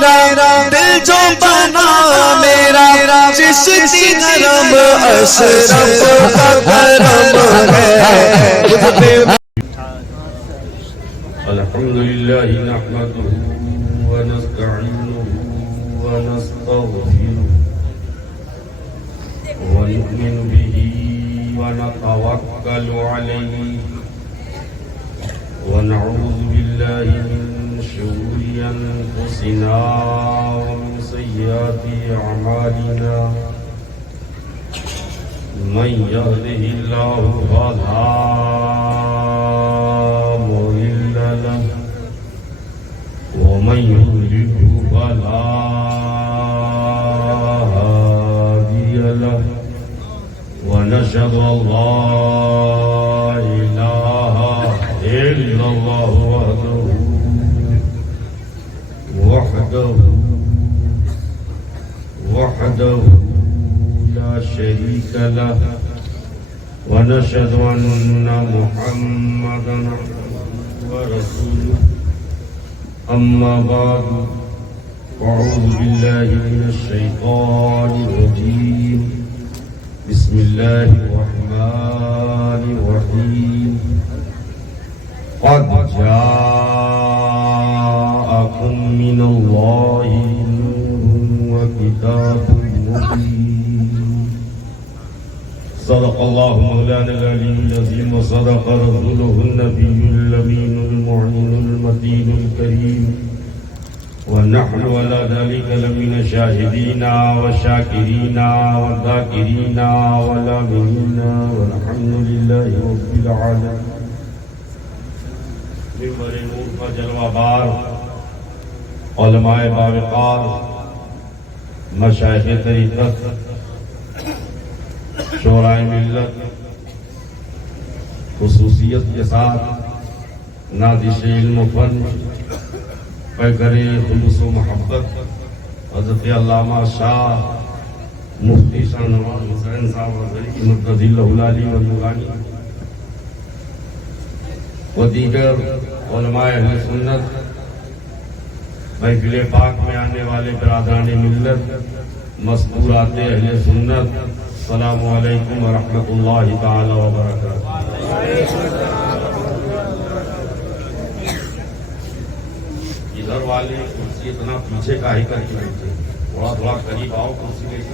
میرا دل جو بنا میرا چشتی نرم اشرف کا کرم ہے الحمد لله نحمده ونستعينه ونستغفره ونؤمن به ونتوكل عليه ونعوذ بالله من شرور أنفسنا ومن سيئات أعمالنا من يهده الله فلا مضل له ومن يضلل فلا هادي له ونشهد أن لا إله إلا الله وحده لا شريك له ونشهد أن محمدا ورسوله أما بعد أعوذ بالله من الشيطان الرجيم بسم الله الرحمن الرحيم قد جاءكم من الله نور وكتاب مبين صدق الله مولانا العلي العظيم وصدق رسوله النبي الأمين المعين المتين الكريم ونحن على ذلك لمن الشاهدين والشاكرين والذاكرين والآمنين والحمد لله رب العالمين. منبر نور کا جلوہ بار علماء باوقار مشائخ طریقت شورائے ملت خصوصیت کے ساتھ نادش علم و فن پیکر خلوص و محبت حضرت علامہ شاہ مفتی شاہ نواز حسین صاحب مرتضی اللہ علی و نورانی و دیگر علماء اہل سنت محفل پاک میں آنے والے برادران ملت مذکورات اہل سنت السلام علیکم ورحمۃ اللہ تعالی وبرکاتہ. ادھر والے کرسی اتنا پیچھے کا ہی کر کے بیٹھے تھوڑا تھوڑا قریب آؤ کرسی لے کے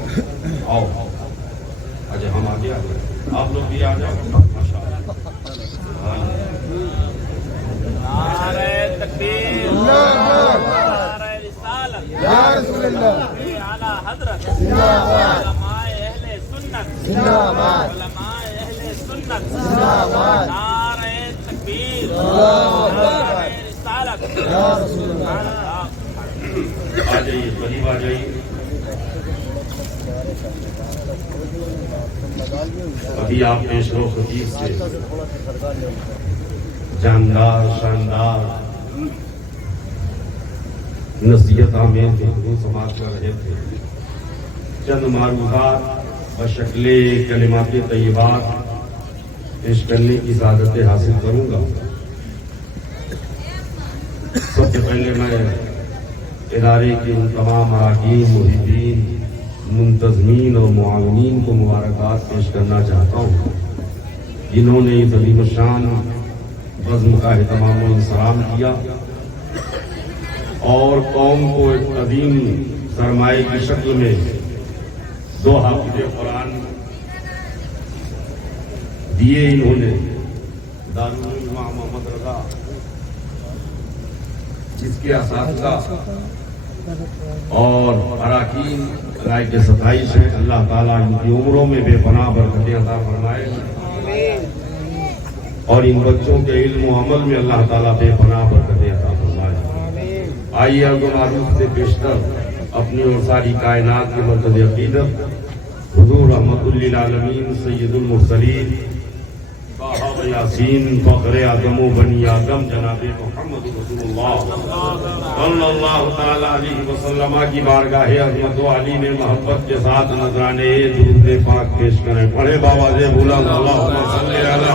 آؤ. اچھا ہم آگے آ گئے آپ لوگ بھی آ جاؤ. ماشاء اللہ. نعرہ تکبیر نعرہ رسالت یا رسول اللہ اعلی حضرت علماء اہل سنت علماء اہل سنت نعرہ تکبیر نعرہ رسالت یا رسول اللہ. آ جائیے قریب آ جائیے. ابھی آپ پیش رو خطیب سے جاندار شاندار نصیحت آمیز گفتگو سماعت کر رہے تھے. چند معروفات بشکل کلمات طیبات پیش کرنے کی سعادت حاصل کروں گا. سب سے پہلے میں ادارے کے ان تمام اراکین محبین منتظمین اور معاونین کو مبارکباد پیش کرنا چاہتا ہوں جنہوں نے اس عظیم الشان بزم کا اہتمام و انصرام کیا اور قوم کو ایک عظیم سرمایہ کی شکل میں 2 حافظ قرآن دیے. انہوں نے دارالعلوم محمد رضا جس کے اساتذہ اور اراکین رائے کے 27 ہیں. اللہ تعالیٰ ان کی عمروں میں بے پناہ برکتیں عطا فرمائے اور ان بچوں کے علم و عمل میں اللہ تعالیٰ بے پناہ برکتیں عطا فرمائے. آئیے اب معروف سے بیشتر اپنی اور ساری کائنات کے مرکز عقیدت حضور رحمت للعالمین سید المرسلین صاحب یاسین فخر آدم و بنی آدم جناب محمد رسول اللہ صلی اللہ تعالی علیہ وسلم کی بارگاہ عظمت و علی میں محبت کے ساتھ نذرانے درود پاک پیش کریں. پڑھے بابا سے بلند اللہم صلی علی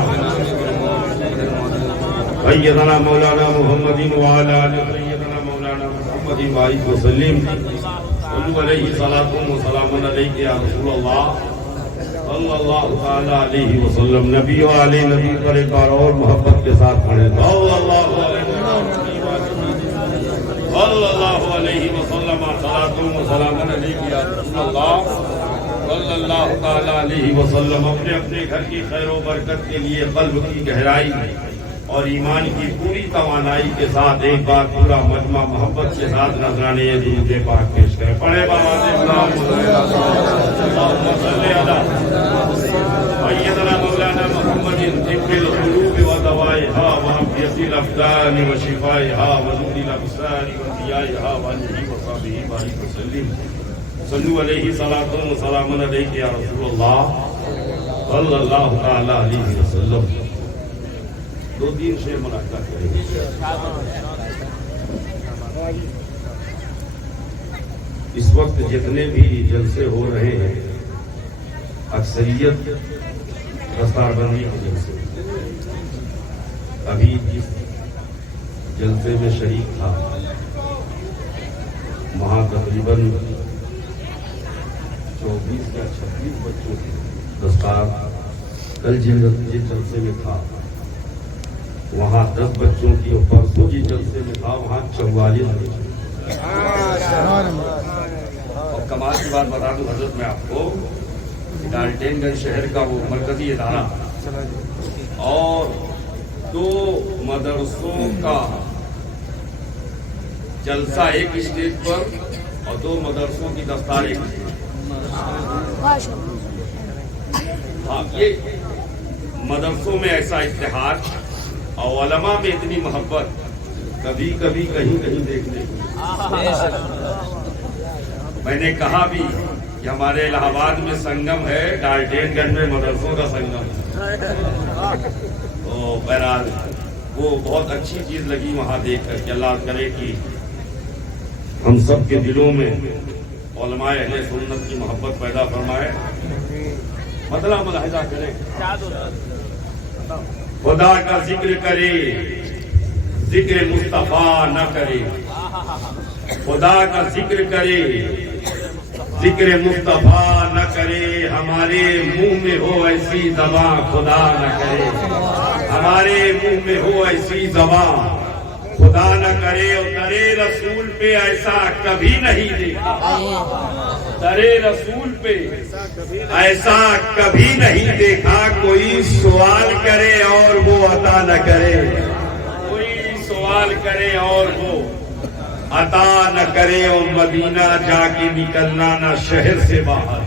سیدنا مولانا محمد وعلی آل سیدنا مولانا محمد محمد وسلم صلو علیہ صلاۃ و سلام علیک یا رسول اللہ صلی اللہ تعالی علیہ وسلم. نبی و آل نبی پر ایک بار اور محبت کے ساتھ پڑھیں. صلی اللہ علیہ وسلم صلاۃ و سلام علیک یا رسول اللہ صلی اللہ تعالی علیہ وسلم. اپنے اپنے گھر کی خیر و برکت کے لیے قلب کی گہرائی اور ایمان کی پوری توانائی کے ساتھ ایک بار پورا مجمع محبت کے ساتھ نذرانے درود پاک پیش کریں. پڑھے بابا سیدنا مولانا محمد طب القلوب ودوائها وعافیت الابدان وشفائها ونور الابصار وضیائها وآلہ وصحبہ بارک وسلم. صلو علیہ صلاۃ و سلام علیک یا رسول اللہ صلی اللہ تعالی علیہ وسلم. دو تین سے ملاقات کریں گے. اس وقت جتنے بھی جلسے ہو رہے ہیں اکثریت دستار بندی کے جلسے. ابھی جس جلسے میں شریک تھا وہاں تقریباً 24 یا 26 بچوں کی دستار. کل جس جلسے میں تھا وہاں 10 بچوں کی اور پرسوں جس جلسے میں تھا وہاں 44 بچوں. اور کمال کی بات بتا دوں حضرت میں آپ کو، ڈالٹین گنج شہر کا وہ مرکزی ادارہ اور 2 مدرسوں کا جلسہ ایک اسٹیج پر اور 2 مدرسوں کی دستار ایک اسٹیج. ہاں، یہ مدرسوں میں ایسا اتحاد اور علماء میں اتنی محبت کبھی کبھی کہیں کہیں دیکھنے کو. میں نے کہا بھی کہ ہمارے الہ آباد میں سنگم ہے، ڈالٹین گنج میں مدرسوں کا سنگم ہے. تو بہرحال وہ بہت اچھی چیز لگی وہاں دیکھ کر کہ اللہ کرے کہ ہم سب کے دلوں میں علماء اہل سنت کی محبت پیدا فرمائے. مطلب ملاحظہ کریں، خدا کا ذکر کرے ذکر مصطفیٰ نہ کرے. خدا کا ذکر کرے ذکر مصطفیٰ نہ کرے. ہمارے منہ میں ہو ایسی زبان خدا نہ کرے. ہمارے منہ میں ہو ایسی زبان خدا نہ کرے. اور درے رسول پہ ایسا کبھی نہیں دیکھا. درے رسول پہ ایسا کبھی نہیں دیکھا. کوئی سوال کرے اور وہ عطا نہ کرے. کوئی سوال کرے اور وہ عطا نہ کرے. اور مدینہ جا کے نکلنا نہ شہر سے باہر.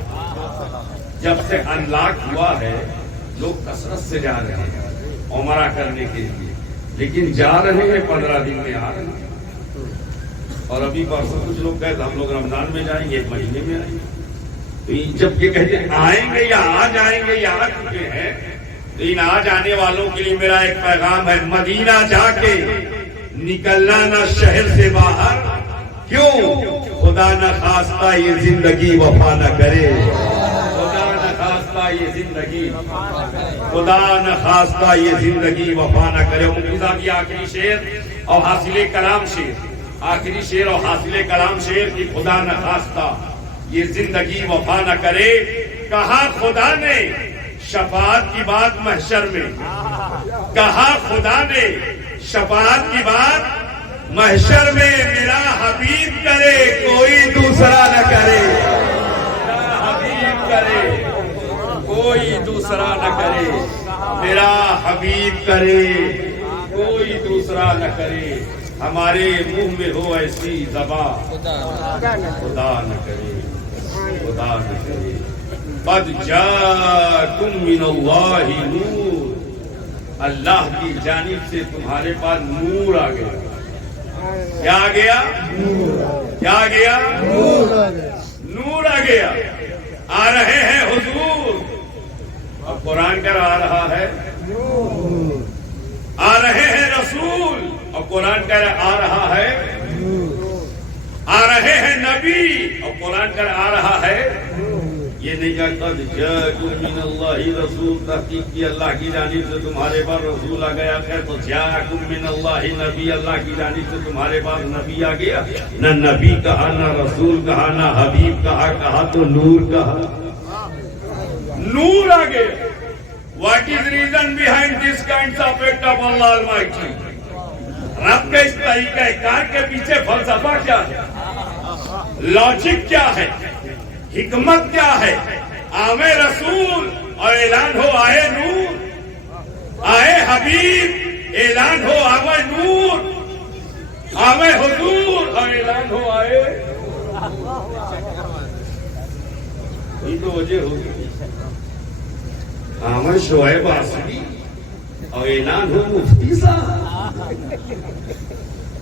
جب سے انلاک ہوا ہے لوگ کثرت سے جا رہے ہیں عمرہ کرنے کے لیے، لیکن جا رہے ہیں 15 دن میں آ رہے ہیں. اور ابھی پرسوں کچھ لوگ کہتے ہم لوگ رمضان میں جائیں گے، 1 مہینے میں آئیں گے. تو جب یہ کہتے ہیں آئیں گے یا آ جائیں گے یا آ چکے ہیں، تو ان آ جانے والوں کے لیے میرا ایک پیغام ہے، مدینہ جا کے نکلنا نہ شہر سے باہر. کیوں؟ خدا نہ خواستہ یہ زندگی وفا نہ کرے. خدا نہ خواستہ یہ زندگی خدا نہ خواستہ یہ زندگی وفا نہ کرے. مقتضیٰ کی آخری شعر اور حاصل کلام شعر، آخری شعر اور حاصل کلام شعر کی خدا نہ خواستہ یہ زندگی وفا نہ کرے. کہا خدا نے شفاعت کی بات محشر میں، کہا خدا نے شفاعت کی بات محشر میں. میرا حبیب کرے کوئی دوسرا نہ کرے. میرا حبیب کرے کوئی دوسرا نہ کرے. میرا حبیب کرے کوئی دوسرا نہ کرے. ہمارے منہ میں ہو ایسی زبان خدا نہ کرے. خدا نہ کرے. قد جاءکم من اللہ نور. اللہ کی جانب سے تمہارے پاس نور آ گیا. کیا آ گیا؟ کیا آ گیا؟ نور آ گیا. آ رہے ہیں حضور. اب قرآن کر آ رہا ہے. آ رہے ہیں رسول. اور قرآن کر آ رہا ہے. آ رہے ہیں نبی. اور قرآن کر آ رہا ہے. یہ نہیں کہا قد جاءکم من اللہ رسول، تحقیق کی اللہ کی جانب سے تمہارے پاس رسول آ گیا ہے، تو جاءکم من اللہ نبی، اللہ کی جانب سے تمہارے پاس نبی آ گیا. نہ نبی کہا، نہ رسول کہا، نہ حبیب کہا تو نور کہا. نور آ گیا. What is reason behind this kind of act of Allah Almighty? رب کے اس طریقہ کار کے پیچھے فلسفہ کیا ہے، لاجک کیا ہے، حکمت کیا ہے؟ آمے رسول اور اعلان ہو آئے نور، آئے حبیب اعلان ہو آئے نور، آئے حضور اور اعلان ہو آئے. یہ تو وجہ ہوگی. آمد شعیب آسری اور اعلان ہو مفتی صاحب،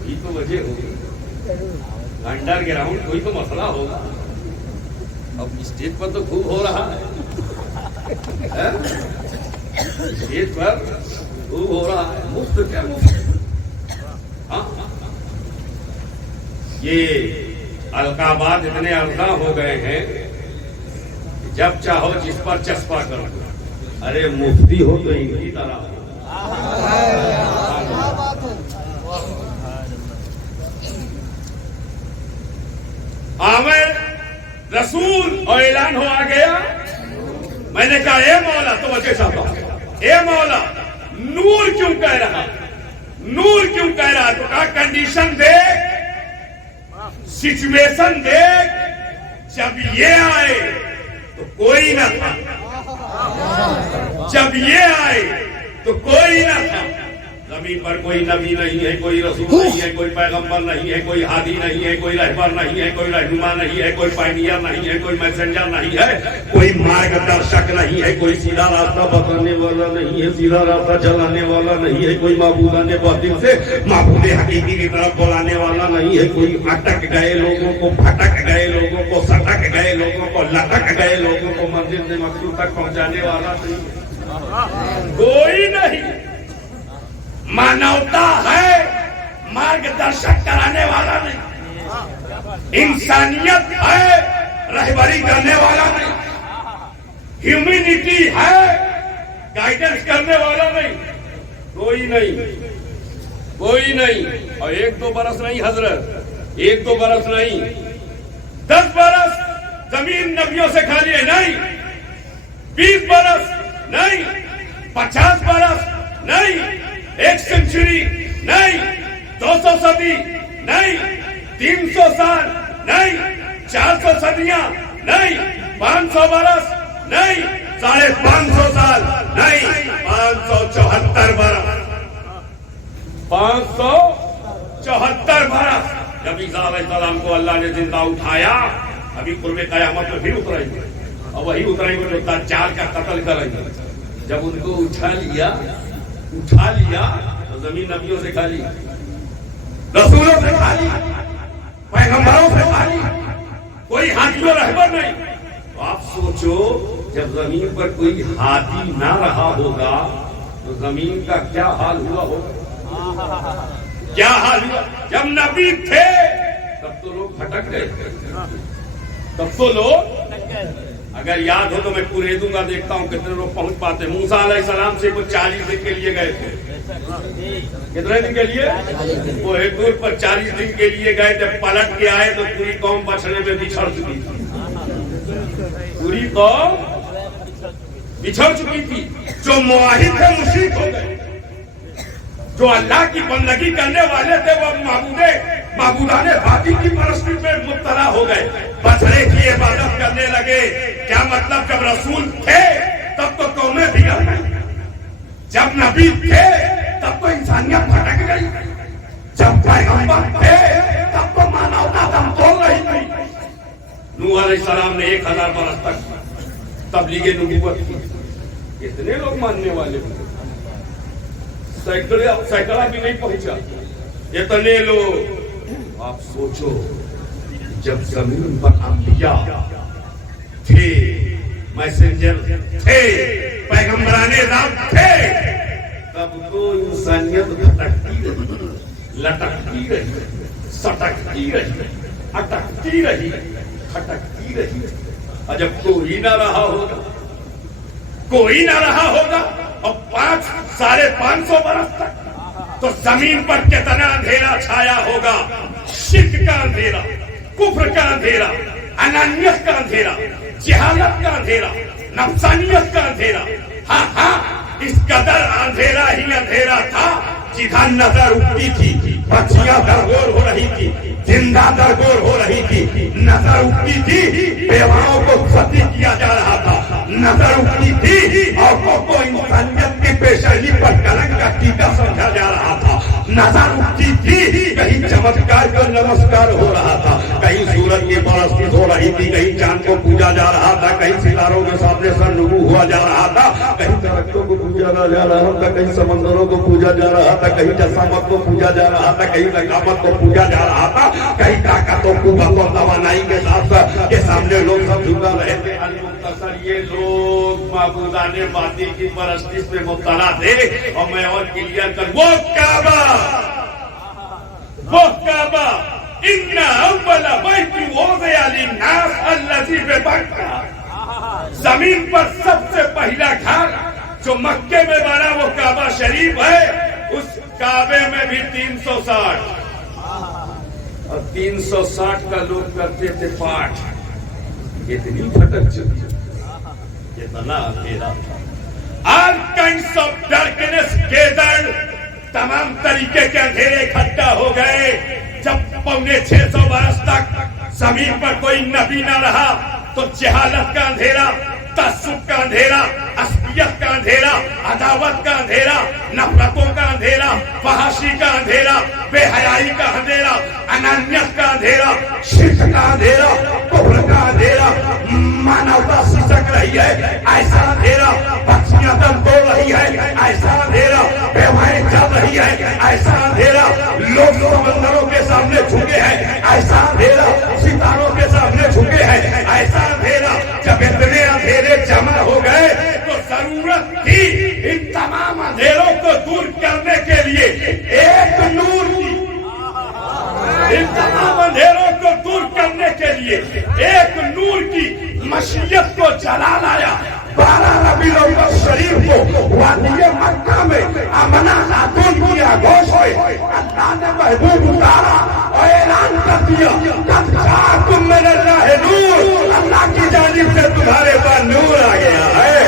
یہ تو وجہ ہوگی. انڈر گراؤنڈ کوئی تو مسئلہ ہوگا. اب اسٹیج پر تو خوب ہو رہا ہے، اسٹیج پر خوب ہو رہا ہے. مفت کیا مفت؟ ہاں یہ القابات اتنے القا ہو گئے ہیں، جب چاہو جس پر چسپا کرو. ارے مفتی ہو تو ان کی طرح ہو. آمد رسول اور اعلان ہو آ گیا. میں نے کہا اے مولا، تو وجہ چاہتا ہوں، اے مولا نور کیوں کہہ رہا، نور کیوں کہہ رہا؟ تو کہا کنڈیشن دیکھ، سچویشن دیکھ. جب یہ آئے تو کوئی نہ تھا، جب یہ آئے تو کوئی نہ تھا. زمین پر کوئی نبی نہیں ہے، کوئی رسول نہیں ہے، کوئی پیغمبر نہیں ہے، کوئی ہادی نہیں ہے، کوئی رہبر نہیں ہے، کوئی رہنما نہیں ہے، کوئی پائنیئر نہیں ہے، کوئی میسنجر نہیں ہے، کوئی مارگ درشک نہیں ہے، کوئی سیدھا راستہ بتانے والا نہیں ہے، سیدھا راستہ چلانے والا نہیں ہے، کوئی معبودان باطل سے معبود حقیقی کی طرف بلانے والا نہیں ہے، کوئی اٹک گئے لوگوں کو، پھٹک گئے لوگوں کو، سٹک گئے لوگوں کو، لٹک گئے لوگوں کو منزل سے مقصود تک پہنچانے والا نہیں ہے. کوئی نہیں. مانوتا ہے، مارگ درشک کرانے والا نہیں. انسانیت ہے، رہبری کرنے والا نہیں. ہیومینٹی ہے، گائیڈنس کرنے والا نہیں. کوئی نہیں، کوئی نہیں. اور ایک دو برس نہیں حضرت، ایک دو برس نہیں، 10 برس زمین نبیوں سے خالی ہے نہیں، 20 برس نہیں، 50 برس نہیں، 1 سینچری نہیں، 200 صدی نہیں، 300 سال نہیں، 400 صدیاں نہیں، 500 برس نہیں، 550 سال نہیں، 574 برس، 574 برس. جب عیسیٰ علیہ السلام کو اللہ نے زندہ اٹھایا، ابھی قرب قیامت میں پھر اتریں گے، اور وہی اتریں گے جو دجال کا قتل کریں گے. جب ان کو اٹھا لیا تو زمین نبیوں سے کھا لی، رسولوں سے کھا لی، پیغمبروں سے کھا لی، کوئی ہادی و رہبر نہیں. تو آپ سوچو جب زمین پر کوئی ہادی نہ رہا ہوگا تو زمین کا کیا حال ہوا ہوگا؟ کیا حال ہوا؟ جب نبی تھے تب تو لوگ بھٹک گئے، تب تو لوگ، اگر یاد ہو تو میں پورے دوں گا، دیکھتا ہوں کتنے لوگ پہنچ پاتے. موسیٰ علیہ السلام سے کچھ 40 دن کے لیے گئے تھے. کتنے دن کے لیے؟ وہ دور پر 40 دن کے لیے گئے. جب پلٹ کے آئے تو پوری قوم بچھڑے میں بچھڑ چکی تھی، پوری قوم بچھڑ چکی تھی. جو معاہد تھے مشرک ہو گئے، جو اللہ کی بندگی کرنے والے تھے وہ معبودان باطل کی پرستی میں مبتلا ہو گئے، بچڑے کی عبادت کرنے لگے. کیا مطلب؟ جب رسول تھے تب تو قومیں بگڑ گئی، جب نبی تھے تب تو انسانیت بھٹک گئی، جب پیغمبر تھے تب تو مانوتا دم توڑ رہی تھی. نوح علیہ السلام نے 1000 برس تک تبلیغ نبوت کی. کتنے لوگ ماننے والے ہوئے؟ سینکڑا بھی نہیں پہنچا، اتنے لوگ. آپ سوچو جب زمین پر انبیاء تھے، میسنجر تھے، پیغمبران رب تھے، تب تو انسانیت بھٹکتی رہی، لٹکتی رہی، سٹکتی رہی، اٹکتی رہی، کھٹکتی رہی. اور جب کوئی نہ رہا ہوگا، کوئی نہ رہا ہوگا اور 550 برس تک، تو زمین پر کتنا اندھیرا چھایا ہوگا، شرک کا اندھیرا، کفر کا اندھیرا، انانیت کا اندھیرا، جہالت کا اندھیرا، نفسانیت کا اندھیرا. ہاں ہاں، اس قدر اندھیرا ہی اندھیرا تھا، جدھر نظر اٹھتی تھی بچیاں درگور ہو رہی تھی، زندہ درگور ہو رہی تھی، نظر اٹھتی تھی بیواؤں کو قتل کیا جا رہا تھا، نظر اٹھتی تھی عورتوں کو انسانیت کی پیشانی پر کلنک کا ٹیکا سمجھا جا رہا تھا، نظر اٹھتی تھی کہیں چمتکار کا نمسکار ہو رہا تھا، کہیں سورج کی پرستی ہو رہی تھی، کہیں چاند کو پوجا جا رہا تھا، کہیں ستاروں کے سامنے سر نگو ہوا جا رہا تھا، کہیں درختوں کو پوجا جا رہا تھا، کہیں سمندروں کو پوجا جا رہا تھا، کہیں جسامت کو پوجا جا رہا تھا، کہیں ثقافت کو پوجا جا رہا تھا، کہیں طاقتوں قوت اور توانائی کے سامنے لوگ سب جھکا رہے تھے. المختصر یہ لوگ معبودان باطل کی پرستی میں مبتلا تھے. اور میں اور کلیئر کر، وہ کعبہ ان اول بیت وضع للناس الذی ببکہ، زمین پر سب سے پہلا گھر جو مکے میں بنا وہ کعبہ شریف ہے. اس کعبے میں بھی 360 اور 360 کا لوگ کرتے تھے پاٹ. اتنی پھٹک چکی، اتنا اندھیرا. All kinds of darkness gathered, تمام طریقے کے اندھیرے اکٹھا ہو گئے. جب 650 برس تک زمین پر کوئی نبی نہ رہا تو جہالت کا اندھیرا، تعصب کا اندھیرا، عصبیت کا اندھیرا، عداوت کا اندھیرا، نفرتوں کا اندھیرا، فحاشی کا اندھیرا، بے حیائی کا اندھیرا، انانیت کا اندھیرا، شرک کا اندھیرا، کفر کا اندھیرا، مانوتا سسک رہی ہے ایسا اندھیرا، بچیاں دم توڑ رہی ہے ایسا اندھیرا، بیوائیں چل رہی ہے ایسا اندھیرا، لوگ سمندروں کے سامنے جھکے ہیں ایسا اندھیرا، ستاروں کے سامنے جھکے ہیں ایسا اندھیرا. جب اتنے اندھیرے جمع ہو گئے تو ضرورت تھی ان تمام اندھیروں کو دور کرنے کے لیے ایک نور کی، ان تمام اندھیروں کو دور کرنے کے لیے ایک نور کی مشیت کو جلا لایا. 12 ربیع الاول شریف کو وادی مکہ میں آمنہ خاتون کی آگوش میں اللہ نے محبوب اتارا اور اعلان کر دیا قد جاءکم من اللہ نور، اللہ کی جانب سے تمہارے پاس نور آ گیا ہے،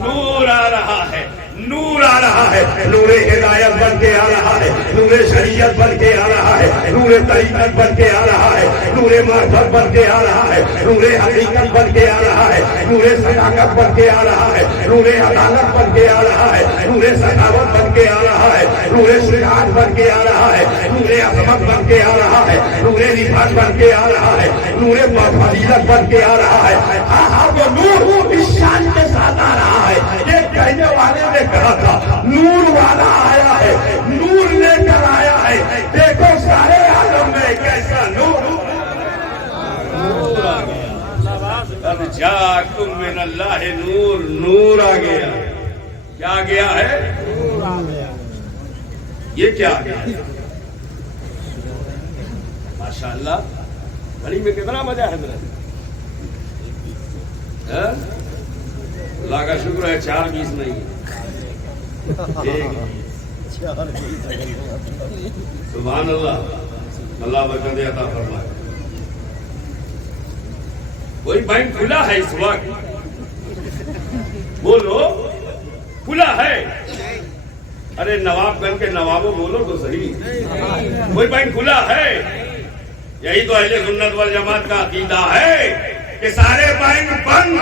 نور آ رہا ہے، نور آ رہا ہے، نور ہدایت بن کے آ رہا ہے، نور شریعت بن کے آ رہا ہے، نور طریقت بن کے آ رہا ہے، نور معرفت بن کے آ رہا ہے، نور حقیقت بن کے آ رہا ہے، نور صداقت بن کے آ رہا ہے، نور عدالت بن کے آ رہا ہے، نور سخاوت بن کے آ رہا ہے، نور شجاعت بن کے آ رہا ہے، نور عظمت بن کے آ رہا ہے، نور رفعت بن کے آ رہا ہے، نور فضیلت بن کے آ رہا ہے. ہاں وہ نور اس شان کے ساتھ آ رہا ہے. یہ کہنے والے نے کہا تھا نور والا آیا ہے، نور لے کر آیا ہے، دیکھو سارے عالم میں کیسا نور آ گیا. اب جاءکم من اللہ نور، نور آ گیا. کیا آ گیا ہے؟ نور آ گیا. یہ کیا آ گیا؟ ماشاءاللہ گھڑی میں کتنا مزہ ہے میرا. اللہ کا شکر ہے 4:20 نہیں، سبحان اللہ، اللہ برکت عطا فرمائے. کوئی بینک کھلا ہے اس وقت؟ بولو کھلا ہے. ارے نواب گنج کے نوابوں بولو تو صحیح. کوئی بینک کھلا ہے؟ یہی تو اہل سنت والجماعت کا عقیدہ ہے کہ سارے بینک بند،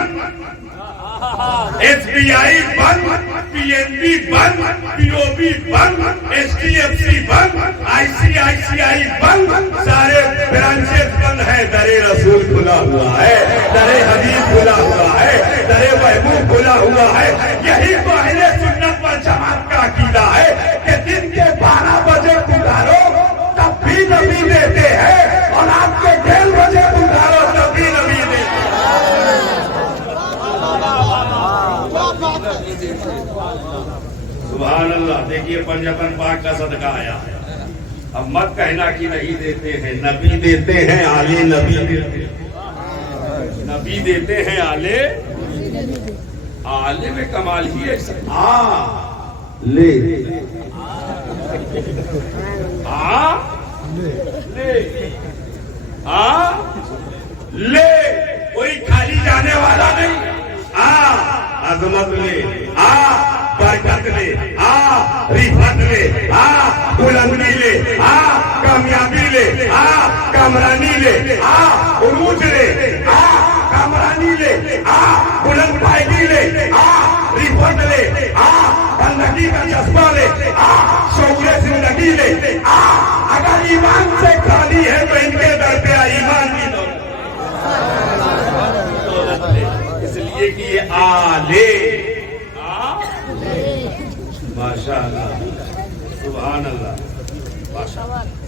ایس بی آئی بند، پی این بی بند، پی او بی بند، ایچ ڈی ایف سی بند، آئی سی آئی بند، سارے برانچز بند ہیں. در رسول کھلا ہوا ہے، در حدیث کھلا ہوا ہے، در محبوب کھلا ہوا ہے. یہی تو اہل سنت والجماعت کا عقیدہ ہے کہ دن کے 12 بجے پکارو تب بھی نبی دیتے ہیں، اور آپ کے 1:30 بجے پکارو تب بھی نبی دیتے ہیں. سبحان اللہ. دیکھیے پنجابن پاک کا صدقہ آیا ہے. اب مت کہنا کہ نہیں دیتے ہیں، نبی دیتے ہیں، آلے نبی دیتے ہیں، نبی دیتے ہیں، آلے میں کمال ہی ہے، لے لے، کوئی کھالی جانے والا نہیں، عظمت لے، برکت لے، رفعت لے، بلندی لے، کامیابی لے، کامرانی لے، عروج لے، کامرانی لے، بلند پائیگی لے، رفعت لے، بندگی کا جذبہ لے، شعور زندگی لے، اگر ایمان سے خالی ہے تو ان کے در پہ ایمان کی دولت لے، اس لیے کہ یہ آلے، ماشاء اللہ، سبحان اللہ،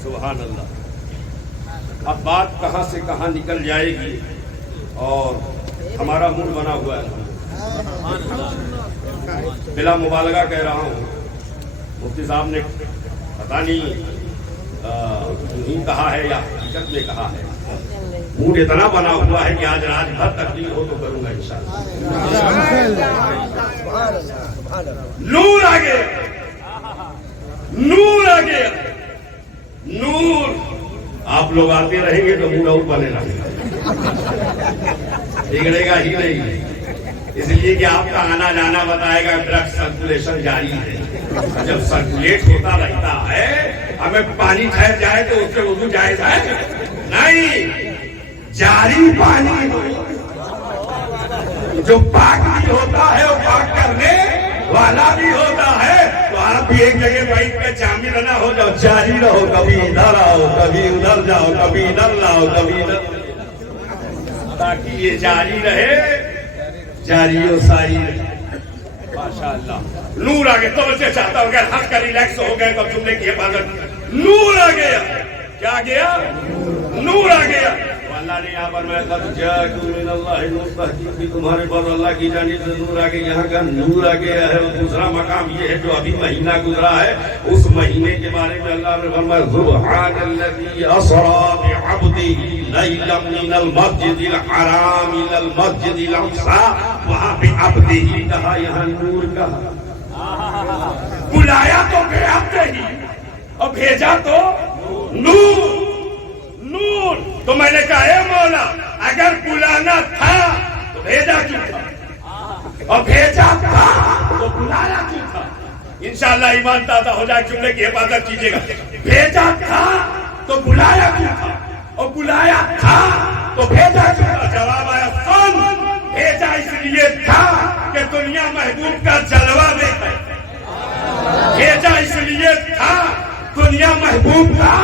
سبحان اللہ۔ اب بات کہاں سے کہاں نکل جائے گی اور ہمارا منہ بنا ہوا ہے، بلا مبالغہ کہہ رہا ہوں، مفتی صاحب نے پتہ نہیں کہا ہے یا حقیقت میں کہا ہے، منہ اتنا بنا ہوا ہے کہ آج راج بھر تقریر ہو تو کروں گا انشاءاللہ۔ نور آ گیا، نور آ گیا، نور۔ آپ لوگ آتے رہیں گے تو منہ اور بنے لگے گا، بگڑے گا ہی نہیں، اس لیے کہ آپ کا آنا جانا بتائے گا، بلڈ سرکولیشن جاری ہے، جب سرکولیٹ ہوتا رہتا ہے، ہمیں پانی ٹھہر جائے تو اس سے وضو جائز ہے نہیں، جاری پانی جو پاک بھی ہوتا ہے وہ پاک کرنے والا بھی ہوتا ہے، تو آپ بھی ایک جگہ بیٹھ کے جامع نہ ہو جاؤ، جاری نہ ہو، کبھی ادھر آؤ، کبھی ادھر جاؤ، کبھی ادھر لاؤ، کبھی ادھر، تاکہ یہ جاری رہے، جاری و ساری رہے۔ ماشاءاللہ، نور آ گیا، تو بچے چاہتا ہوں کہ ہنس کر ریلیکس ہو گئے تو جملے کی حفاظت، نور آ گیا، کیا گیا؟ نور آ گیا۔ اللہ نے یہاں پر میں قد جاءکم من اللہ نور، تحقیق بھی تمہارے پاس اللہ کی جانب سے نور آ گیا، یہاں کا نور آ گیا ہے۔ اور دوسرا مقام یہ ہے جو ابھی مہینہ گزرا ہے، اس مہینے کے بارے میں اللہ نے فرمایا سبحان الذی اسری بعبدہ لیلا من المسجد الحرام الى المسجد الاقصی، وہاں پہ عبدہ کہا، یہاں نور کہا، بلایا تو بھیجتے ہی اور بھیجا تو نور، نور۔ تو میں نے کہا اے مولا، اگر بلانا تھا تو بھیجا کیوں تھا، اور بھیجا تھا تو بلایا کیوں تھا؟ انشاءاللہ ایمان تازہ ہو جائے، جملے کی حفاظت کیجیے گا، بھیجا تھا تو بلایا کیوں تھا، اور بلایا تھا تو بھیجا کیوں تھا؟ جواب آیا سن، بھیجا اس لیے تھا کہ دنیا محبوب کا جلوہ دیکھے، بھیجا اس لیے تھا دنیا محبوب کا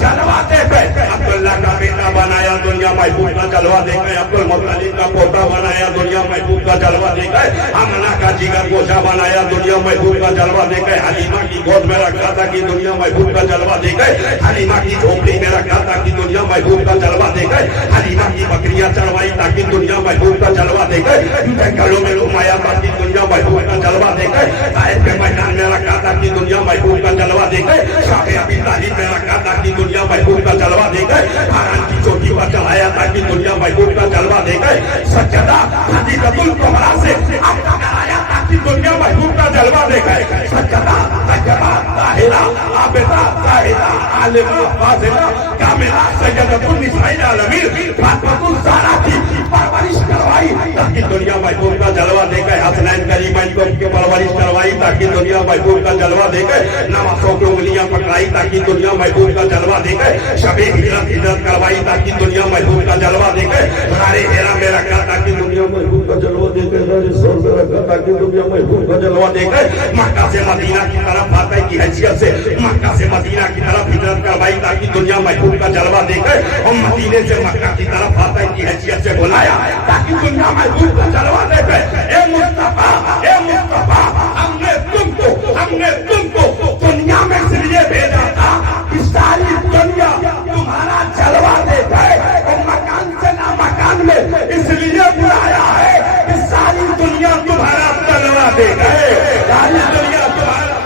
جلوہ دیکھے۔ عبداللہ کا بیٹا بنایا، دنیا محبوب کا جلوہ دیکھے، عبد المطلب کا پوتا بنایا، دنیا محبوب کا جلوہ دیکھے، آمنہ کا جگر گوشہ بنایا، دنیا محبوب کا جلوہ دیکھے، حلیمہ کی گود میں رکھا تھا کہ دنیا محبوب کا جلوہ دیکھے، حلیمہ کی جھوپڑی میں رکھا تھا کہ دنیا محبوب کا جلوہ دیکھے، حلیمہ کی بکریاں چڑھوائی تاکہ دنیا محبوب کا جلوہ دیکھے، جنگلوں میں گھمایا تاکہ دنیا محبوب کا جلوہ دیکھے، طائف کے میدان میں رکھا تھا کہ دنیا محبوب کا جلوہ دیکھے، شاہ ابی طالب میں رکھا تھا کہ دنیا محبوب کا جلوہ دیکھے، حرام کی چوٹی پر چڑھایا تاکہ دنیا محبوب کا جلوہ دیکھے، سجدہ حدیقۃ الکبریٰ سے اپنا کرایا تاکہ دنیا محبوب کا جلوہ دیکھے، سجدہ طیبہ طاہرہ عابدہ زاہدہ عالمہ فاضلہ کاملہ سیدۃ النساء العالمین فاطمۃ الزہرا کی پرورش کروائی تاکہ دنیا محبوب کا جلوہ دیکھے، حسنین کریمین کو پرورش کروائی تاکہ دنیا محبوب کا جلوہ دیکھے، نوازوں کی انگلیاں پکڑائی تاکہ دنیا محبوب کا جلوہ دیکھے، شبِ ہجرت کروائی تاکہ دنیا محبوب کا جلوہ دیکھے، غارِ حرا میں رکھا تاکہ دنیا محبوب کا جلوہ دیکھے، غارِ ثور میں رکھا تاکہ دنیا محبوب کا جلوہ دیکھے، مکہ سے مدینہ کی طرف فاتح کی حیثیت سے مکہ سے مدینہ کی طرف ہجرت کروائی تاکہ دنیا محبوب کا جلوہ دیکھے، اور مدینے سے مکہ کی طرف فاتح کی حیثیت سے بلایا تاکہ دنیا محبوب کا جلوہ دیکھے۔ اے مصطفیٰ، اے مصطفیٰ، ہم نے تم کو دنیا میں اس لیے بھیجا تھا کہ ساری دنیا تمہارا جلوہ دیکھے، اور مکان سے نہ مکان میں اس لیے بلایا ہے کہ ساری دنیا تمہارا جلوہ دیکھے، ساری دنیا تمہارا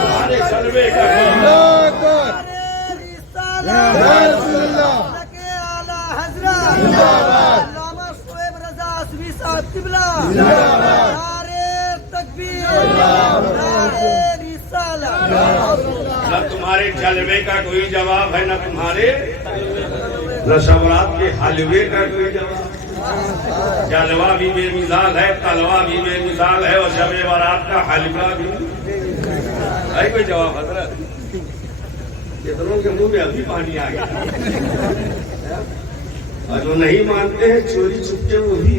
جلوہ دیکھے۔ نہ تمہارے جلوے کا کوئی جواب ہے، نہ تمہارے نشورات کے حلوے کا کوئی جواب. جلوہ بھی بے مثال ہے، تلوہ بھی بے مثال ہے، اور شب برات کا حلوہ بھی ہے. کوئی جواب حضرت؟ کتنوں کے منہ میں ابھی پانی آ گیا. اور جو نہیں مانتے ہیں چوری چھپ کے وہی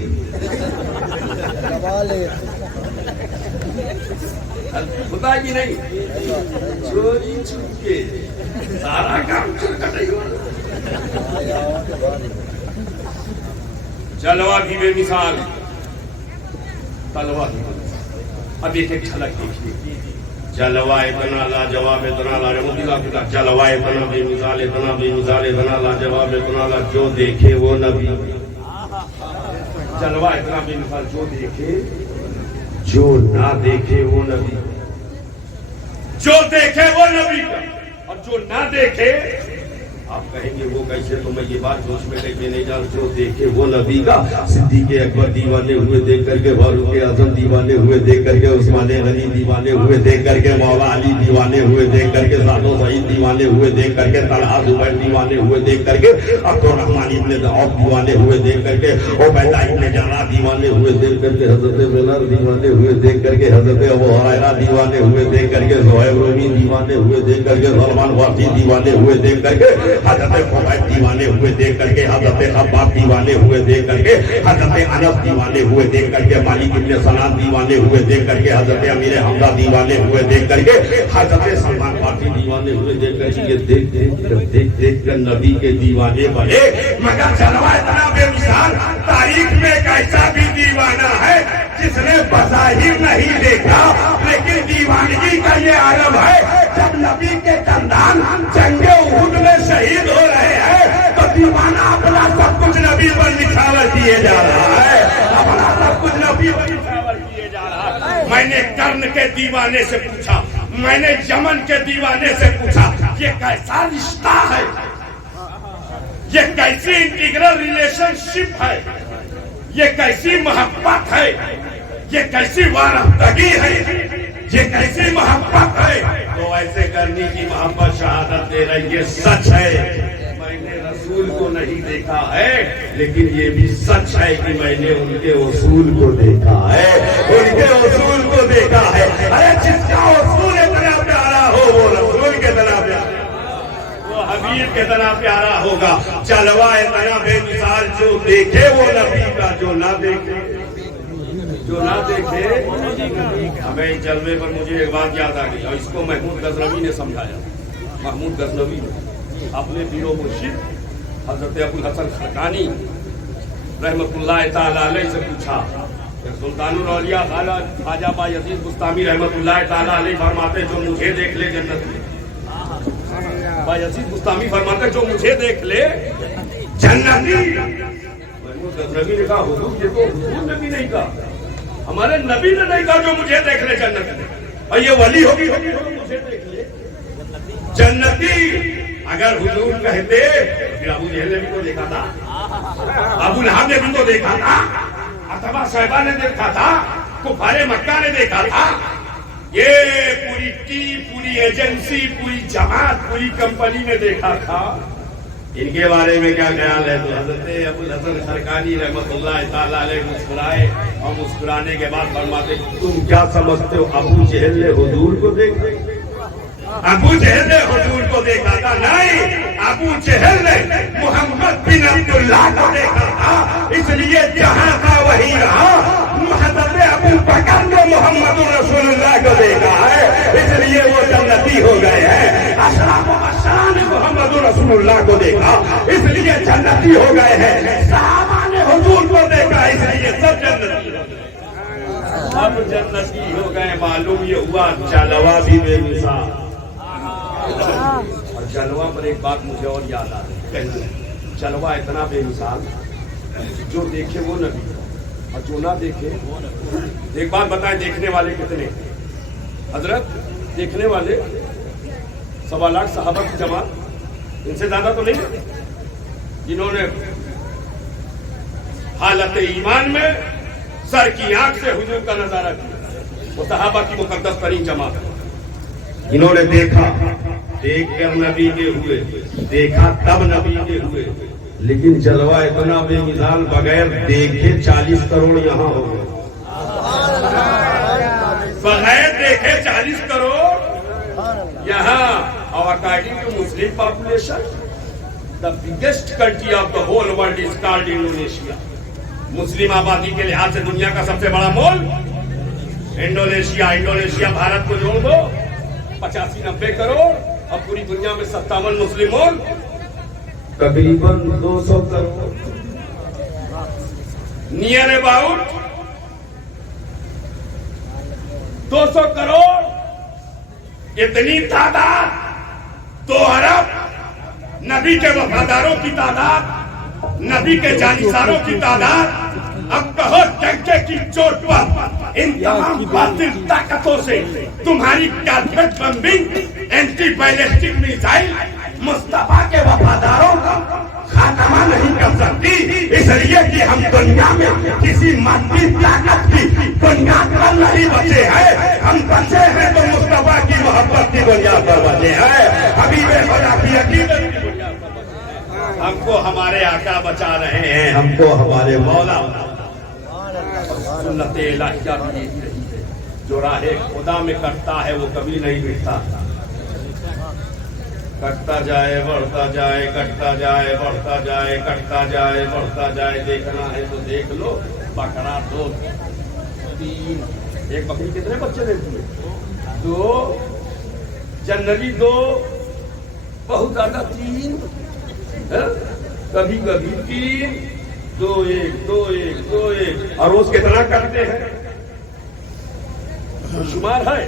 خدا کی نہیں، چوری چھپ کے سارا کام جلوہ کی بے مثال، تلوہ کی بے مثال. اب ایک جھلک دیکھیے. جلوہ اتنا لاجواب، اتنا لاجواب، جلوہ اتنا بے مثال، اتنا بے مثال، اتنا لاجواب، اتنا لاجواب، جو دیکھے وہ نبی. جلوہ اتنا بے مثال، جو دیکھے جو نہ دیکھے وہ نبی. جو دیکھے وہ نبی کا، اور جو نہ دیکھے آپ کہیں گے وہ کیسے؟ تو میں یہ بات سوچ میں لے کے نہیں جان. جو دیکھے وہ نبی کا. صدیق اکبر دیوانے ہوئے دیکھ کر کے، فاروق اعظم دیوانے ہوئے دیکھ کر کے، عثمان غنی دیوانے ہوئے دیکھ کر کے، مولا علی دیوانے ہوئے دیکھ کر کے، سعد و سعید دیوانے ہوئے دیکھ کر کے، طلحہ زبیر دیوانے ہوئے دیکھ کر کے، عبد الرحمن ابن عوف دیوانے ہوئے دیکھ کر کے، عبیدہ ابن جراح دیوانے ہوئے دیکھ کر کے، حضرت بلال دیوانے ہوئے دیکھ کر کے، حضرت ابو ہریرہ دیوانے ہوئے دیکھ کر کے، صہیب رومی دیوانے ہوئے دیکھ کر کے، سلمان فارسی دیوانے ہوئے دیکھ کر کے، حضرت خبیب دیوانے ہوئے دیکھ کر کے، حضرت خباب دیوانے ہوئے دیکھ کر کے، حضرت انس دیوانے ہوئے دیکھ کر کے، مالک ابن سنان دیوانے ہوئے دیکھ کر کے، حضرت امیر حمزہ دیوانے ہوئے دیکھ کر کے، حضرت سلمان فارسی دیوانے ہوئے دیکھ کر کے. یہ دیکھ کر نبی کے دیوانے بنے. مگر جلوہ اتنا بے مثال، تاریخ میں ایک ایسا بھی دیوانہ ہے جس نے بظاہر نہیں دیکھا، لیکن دیوانگی کا یہ عالم ہے. جب نبی کے خاندان جنگ احد میں شہید ہو رہے ہیں تو دیوانہ اپنا سب کچھ نبی پر نچھاور کیے جا رہا ہے، اپنا سب کچھ نبی پر نچھاور کیے جا رہا ہے. میں نے کرن کے دیوانے سے پوچھا، میں نے یمن کے دیوانے سے پوچھا، یہ کیسا رشتہ ہے، یہ کیسی انٹیگرل ریلیشن شپ ہے، یہ کیسی محبت ہے، یہ کیسی وارفتگی ہے، یہ کیسی محبت ہے. تو ایسے کرنے کی محبت شہادت دے رہی ہے. سچ ہے میں نے رسول کو نہیں دیکھا ہے، لیکن یہ بھی سچ ہے کہ میں نے ان کے اصول کو دیکھا ہے، ان کے اصول کو دیکھا ہے. ارے جس کا اصول اتنا پیارا ہو وہ رسول کے طرح پیارا، وہ حبیب کے طرح پیارا ہوگا. جلوہ اتنا بے مثال، جو دیکھے وہ نبی کا، جو نہ دیکھے جو نہ دیکھے. ہمیں اس جلوے پر مجھے ایک بات یاد آ گئی، اور اس کو محمود غزنوی نے سمجھایا. محمود غزنوی نے اپنے پیر و مرشد حضرت ابو الحسن خرقانی رحمۃ اللہ تعالی علیہ سے پوچھا. سلطان الاولیاء خواجہ بایزید بستامی رحمۃ اللہ تعالی علیہ فرماتے جو مجھے دیکھ لے جنت میں. بایزید بستامی فرماتے جو مجھے دیکھ لے جنتی. محمود غزنوی نے کہا حضور یہ تو حضور نے بھی نہیں کہا، ہمارے نبی نے نہیں کہا جو مجھے دیکھ لے جنت میں. اور یہ ولی ہوگی مجھے دیکھ لے جنتی. اگر حضور کہتے پھر ابو جہل نے بھی تو دیکھا تھا، ابو لہب نے بھی تو دیکھا تھا، عتبہ صاحبہ نے دیکھا تھا، کفار مکہ نے دیکھا تھا. یہ پوری ٹیم، پوری ایجنسی، پوری جماعت، پوری کمپنی نے دیکھا تھا. ان کے بارے میں کیا خیال ہے؟ تو حضرت ابو الحسن خرقانی رحمۃ اللہ تعالی علیہ مسکرائے، اور مسکرانے کے بعد فرماتے تم کیا سمجھتے ہو ابو جہل نے حضور کو دیکھا؟ ابو جہل نے حضور کو دیکھا تھا؟ نہیں، ابو جہل نے محمد بن عبداللہ کو دیکھا تھا. اس لیے جہاں تھا وہی رہا. حضرت ابو بکر نے محمد رسول اللہ کو دیکھا ہے، اس لیے وہ جنتی ہو گئے ہیں. اشراف و اشراف نے محمد رسول اللہ کو دیکھا، اس لیے جنتی ہو گئے ہیں. صحابہ نے حضور کو دیکھا، اس لیے سب جنتی ہو گئے. سب جنتی ہو گئے. معلوم یہ ہوا جلوہ بھی بے مثال. اور جلوہ پر ایک بات مجھے اور یاد آ رہی، جلوہ اتنا بے مثال، جو دیکھے وہ نبی اور جو نہ دیکھے. ایک بات بتائیں، دیکھنے والے کتنے حضرت؟ دیکھنے والے 1.25 لاکھ صحابہ کی جماعت. ان سے زیادہ تو نہیں جنہوں نے حالت ایمان میں سر کی آنکھ سے حضور کا نظارہ کیا، وہ صحابہ کی مقدس ترین جماعت ہے، جنہوں نے دیکھا، دیکھ کر نبی کے ہوئے، دیکھا تب نبی کے ہوئے، لیکن جلوہ اتنا بے مثال بغیر دیکھے 40 کروڑ یہاں ہو گئے، بغیر دیکھے 40 کروڑ یہاں. اور according to Muslim population the biggest country of the whole world is called Indonesia. مسلم آبادی کے لحاظ سے دنیا کا سب سے بڑا ملک انڈونیشیا بھارت کو جوڑ دو 85-90 کروڑ، اور پوری دنیا میں 57 مسلم ملک تقریباً 200 کروڑ، نیئر اباؤٹ 200 کروڑ. اتنی تعداد 2 ارب نبی کے وفاداروں کی تعداد، نبی کے جانشاروں کی تعداد. اب کہو ڈنکے کی چوٹ پر ان تمام باطل طاقتوں سے تمہاری carpet bombing, anti ballistic missile Mustafa کے وفاداروں کا خاتمہ نہیں کر سکتی، اس لیے کہ ہم دنیا میں کسی مادی طاقت کی بنیاد پر نہیں بچے ہیں، ہم بچے ہیں تو مصطفیٰ کی محبت کی بنیاد پر بچے ہیں، حبیب خدا کی عقیدت کی بنیاد پر بچے ہیں. ہم کو ہمارے آقا بچا رہے ہیں، ہم کو ہمارے مولا. سنت الہیہ بھی یہی رہی ہے، جو راہ خدا میں کٹتا ہے وہ کبھی نہیں مٹتا، کٹتا جائے بڑھتا جائے، کٹتا جائے بڑھتا جائے، کٹتا جائے بڑھتا جائے. دیکھنا ہے تو دیکھ لو، بکرا 2 3، ایک بکری کتنے بچے دیتی ہے؟ 2، جنرلی 2، بہت زیادہ 3، کبھی کبھی 3، 2 1 2 1 2 1. اور روز کتنا کرتے ہیں؟ شمار ہے؟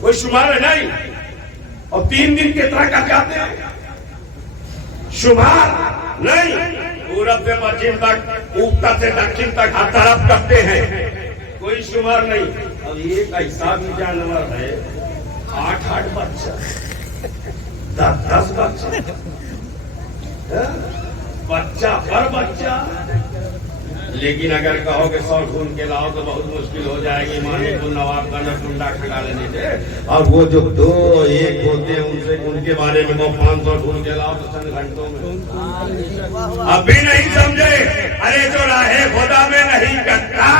کوئی شمار ہے نہیں. اور 3 دن کتنا کر جاتے ہیں؟ شمار نہیں. پورب سے پچھم تک، اتر سے دکشن تک ہر طرف کرتے ہیں، کوئی شمار نہیں. اب ایک ایسا بھی جانور ہے 8 بچہ، 10 بچہ، بچہ پر بچہ. لیکن اگر کہو کہ 100 خون کے لاؤ تو بہت مشکل ہو جائے گی. مالک النواب کا نہ ٹنڈا کھگا لینے دے. اور وہ جو 2 1 ہوتے ہیں ان کے بارے میں وہ 500 خون کے لاؤ تو چند گھنٹوں میں. اب بھی نہیں سمجھے؟ ارے جو راہ خدا میں نہیں کرتا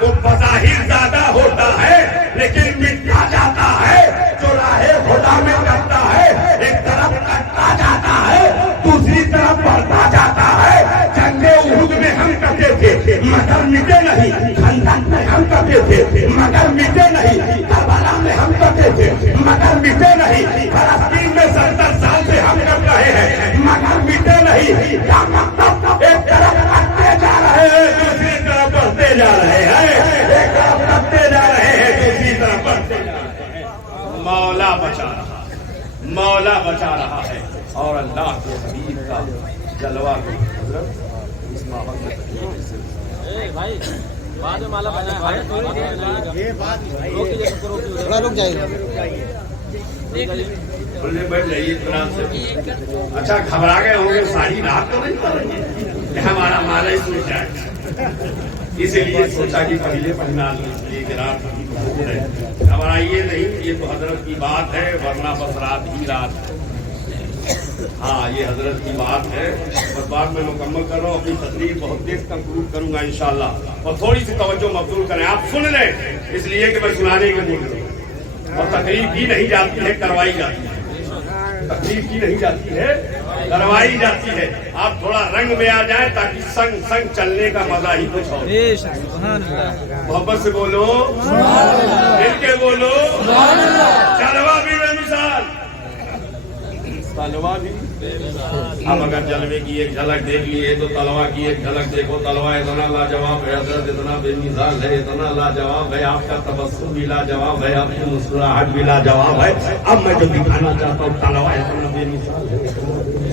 وہ بظاہر زیادہ ہوتا ہے لیکن مٹا جاتا ہے. جو راہ خدا میں کرتا ہے ایک طرف کٹتا جاتا ہے، دوسری طرف بڑھتا جاتا ہے. جنگ احد میں ہم کرتے تھے مگر مٹے نہیں، خندق میں ہم کرتے تھے مگر مٹے نہیں، کربلا میں ہم کرتے تھے مگر مٹے نہیں، فلسطین میں 70 سال سے ہم کر رہے ہیں مگر مٹے نہیں. کیا مطلب؟ ایک طرف کٹتے جا رہے ہیں، دوسری طرف بڑھتے جا رہے ہیں، ایک طرف کٹتے جا رہے ہیں، دوسری طرف بڑھتے جا رہے ہیں. مولا بچا رہا، مولا بچا رہا ہے. اور اللہ کے حبیب کا جلوہ کی حضرت اس ماحول میں بھائی بعد میں مالا بنا ہے، تھوڑا رک جائے گا. بیٹھ جائیے اطمینان سے. اچھا گھبرا گئے ہوں گے، ساری رات تو نہیں پڑ رہی کہ ہمارا مالا اس میں جائے، اسی لیے سوچا کہ پہلے پہنا لیے کہ رات گھبرائیے نہیں. یہ تو حضرت کی بات ہے، ورنہ بس رات ہی رات. ہاں یہ حضرت کی بات ہے. اور بات میں مکمل کر رہا ہوں، اپنی تقریر بہت دیر کنکلوڈ کروں گا انشاءاللہ. اور تھوڑی سی توجہ مبذول کریں، آپ سن لیں اس لیے کہ میں سنانے کے موڈ میں ہوں. اور تقریر کی نہیں جاتی ہے، کروائی جاتی ہے. تقریر کی نہیں جاتی ہے، کروائی جاتی ہے. آپ تھوڑا رنگ میں آ جائیں تاکہ سنگ سنگ چلنے کا مزہ ہی کچھ ہو. محبت سے بولو، مل کے بولو. جلوہ بھی بے مثال، تلوہ بھی. اب اگر جلوے کی ایک جھلک دیکھ لیے تو تلوہ کی ایک جھلک دیکھو. تلوہ اتنا لاجواب ہے حضرت، اتنا بے مثال ہے، اتنا لاجواب ہے. آپ کا تبسم بھی لاجواب ہے، آپ کی مسکراہٹ بھی لاجواب ہے. اب میں جو دکھانا چاہتا ہوں تلوہ اتنا بے مثال ہے.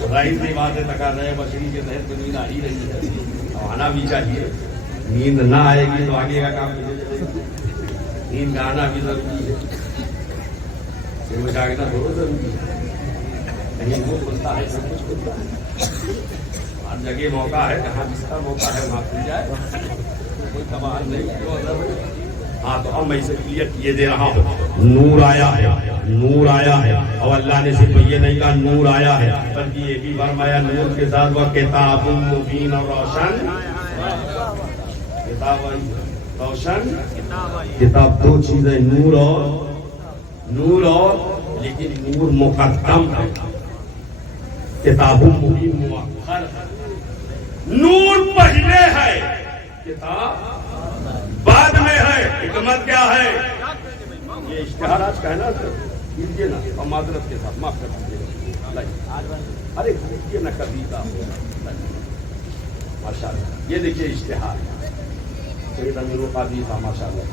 ظاہر سی بات ہے تقاضۂ بشری کے تحت تو نیند آ ہی رہی ہے، اب آنا بھی چاہیے. نیند نہ آئے گی تو آگے کا کام نہیں چلے گا. نیند کا آنا بھی ضروری ہے، پھر جاگنا تھوڑا ضروری ہے. کہیں وہ کھلتا ہے سب کچھ کھلتا ہے. ہر جگہ موقع ہے، جہاں جس کا موقع ہے وہاں کھل جائے، کوئی کمال نہیں. ہاں تو اب میں اسے کلیئر کیے دے رہا ہوں. نور آیا ہے، نور آیا ہے، اور اللہ نے صرف یہ نہیں کہا نور آیا ہے، بلکہ یہ بھی فرمایا نور کے ساتھ وہ کتاب مبین اور روشن. کتاب روشن کتاب دو چیزیں، نور اور لیکن نور مقدم ہے، کتاب مبین مؤخر ہے. نور پہلے ہے، کتاب بعد میں ہے. حکمت کیا ہے؟ یہ اشتہار آج کہنا کیجیے نا، اور معذرت کے ساتھ معاف کر دیجیے. ارے دیکھیے نا کبیتا ماشاء اللہ. یہ دیکھیے اشتہار سید امیر القادری تھا ماشاء اللہ،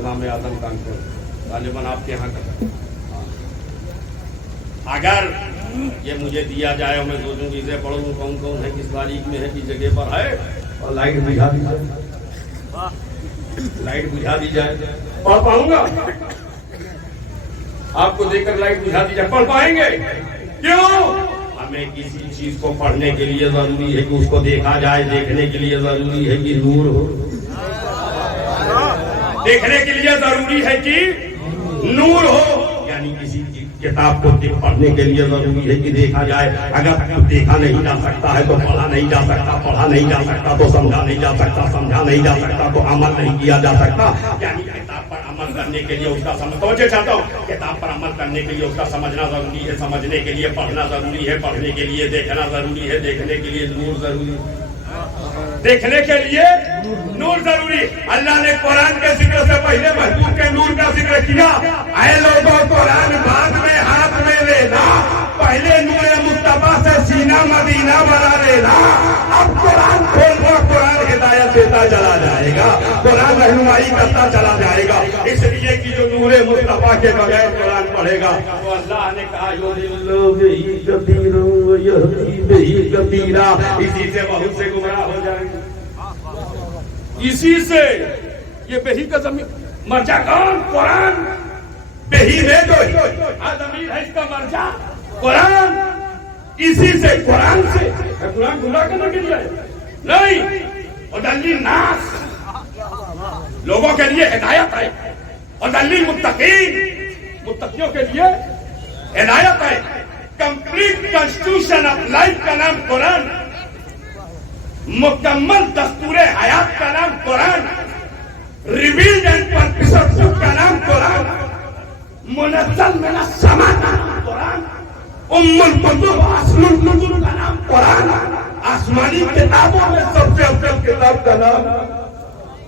امام اعظم کانکر غالباً آپ کے یہاں کا. اگر یہ مجھے دیا جائے اور میں سوچوں کہ اسے پڑھوں کون کون ہے، کس تاریخ میں ہے، کس جگہ پر ہے، اور لائٹ بجھا دی جائے، لائٹ بجھا دی جائے، پڑھ پاؤں گا؟ آپ کو دیکھ کر لائٹ بجھا دی جائے، پڑھ پائیں گے؟ کیوں؟ ہمیں کسی چیز کو پڑھنے کے لیے ضروری ہے کہ اس کو دیکھا جائے، دیکھنے کے لیے ضروری ہے کہ نور ہو، دیکھنے کے لیے ضروری ہے کہ نور ہو. یعنی کسی کتاب کو پڑھنے کے لیے ضروری ہے کہ دیکھا جائے. اگر دیکھا نہیں جا سکتا ہے تو پڑھا نہیں جا سکتا، پڑھا نہیں جا سکتا تو سمجھا نہیں جا سکتا، سمجھا نہیں جا سکتا تو عمل نہیں کیا جا سکتا. یعنی کتاب پر عمل کرنے کے لیے اس کا توجہ چاہتا ہوں، کتاب پر عمل کرنے کے لیے اس کا سمجھنا ضروری ہے، سمجھنے کے لیے پڑھنا ضروری ہے، پڑھنے کے لیے دیکھنا ضروری ہے، دیکھنے کے لیے نور ضروری ہے، دیکھنے کے لیے نور ضروری. اللہ نے قرآن کے ذکر سے پہلے محبوب کے نور کا ذکر کیا. اے لوگوں قرآن بعد میں ہاتھ میں لینا، پہلے نور مصطفیٰ سے سینہ مدینہ بنا لینا. اب قرآن کھولنا، قرآن ہدایت دیتا چلا جائے گا، قرآن رہنمائی کرتا چلا جائے گا. اس لیے کہ جو نور مصطفیٰ کے بغیر قرآن پڑھے گا تو اللہ نے کہا اسی سے بہت سے گمراہ ہو جائیں گے. اسی سے یہ بہی کا زمین مرجع کون؟ قرآن. بہی ہے جو زمین ہے، اس کا مرجع قرآن. اسی سے قرآن سے قرآن گمراہ کرنے کے لیے نہیں، ہدی الناس لوگوں کے لیے ہدایت ہے، ہدی للمتقین متقیوں کے لیے ہدایت ہے. کمپلیٹ کانسٹیٹیوشن آف لائف کا نام قرآن، مکمل دستور حیات کا نام قرآن، ریویلڈ اینڈ پرپیسڈ بک کا نام قرآن، منزل من السماء کا نام قرآن، ام الکتب اصل الکتب کا نام قرآن. آسمانی کتابوں میں سب سے افضل کتاب کا نام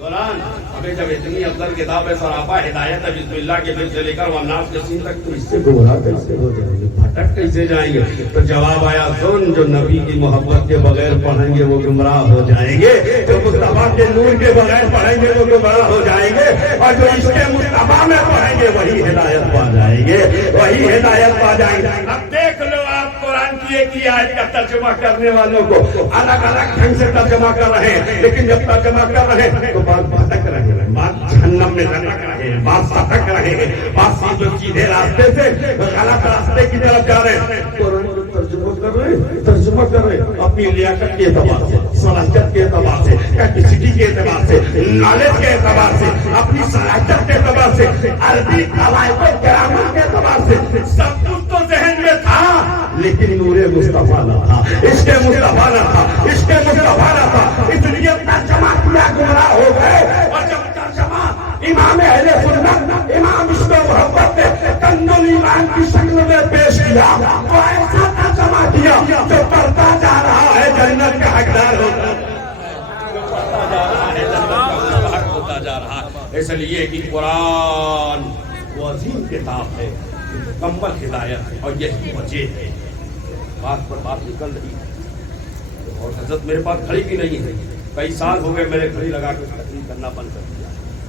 قرآن. ہمیں جب اتنی افضل کتاب ہے، سراپا ہدایت ہے، بسم اللہ کے دل سے لے کر والناس کے سین تک، تو اس سے گمراہ کیسے ہو جائیں گے، بھٹک کیسے جائیں گے؟ تو جواب آیا سن، جو نبی کی محبت کے بغیر پڑھیں گے وہ گمراہ ہو جائیں گے، جو مصطفیٰ کے نور کے بغیر پڑھیں گے وہ گمراہ ہو جائیں گے، اور جو اس کے مصطفیٰ میں پڑھیں گے وہی ہدایت پا جائیں گے، وہی ہدایت پا جائیں گے. اب دیکھ لو آپ قرآن کی ایک ہی آیت کا ترجمہ کرنے والوں کو الگ الگ ڈھنگ سے ترجمہ کر رہے ہیں، لیکن جب ترجمہ کر رہے ہیں تو بات بھٹک رہے ہیں، بات جہنم میں لٹک رہے ہیں، بات بھٹک رہے ہیں، بات سیدھے راستے سے غلط راستے کی طرف جا رہے ہیں. قرآن کو ترجمہ کر رہے اپنی لیاقت کے اعتبار سے، صلاحیت کے اعتبار سے، کیپیسٹی کے اعتبار سے، نالج کے اعتبار سے، اپنی صلاحیت کے اعتبار سے، عربی قواعد و گرامر کے اعتبار سے سب کچھ تو ذہن میں تھا، لیکن نور مصطفیٰ نہ تھا، عشق مصطفیٰ نہ تھا، عشق مصطفیٰ نہ تھا. اس لیے ترجمہ کیا گمراہ ہو گئے. اور جب ترجمہ امام اہل سنت امام عشق محبت نے کنز الایمان کی شکل میں پیش کیا تو ایسا ترجمہ کیا جو پڑھتا جا رہا ہے جنت کا حقدار ہوتا جا رہا ہے. اس لیے کہ قرآن وہ عظیم کتاب ہے، مکمل ہدایت ہے، اور یہی وجہ ہے بات پر بات نکل رہی ہے. اور حضرت میرے پاس کھڑی بھی نہیں ہے، کئی سال ہو گئے میں نے کھڑی لگا کے تقریر کرنا بند کر دیا.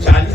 40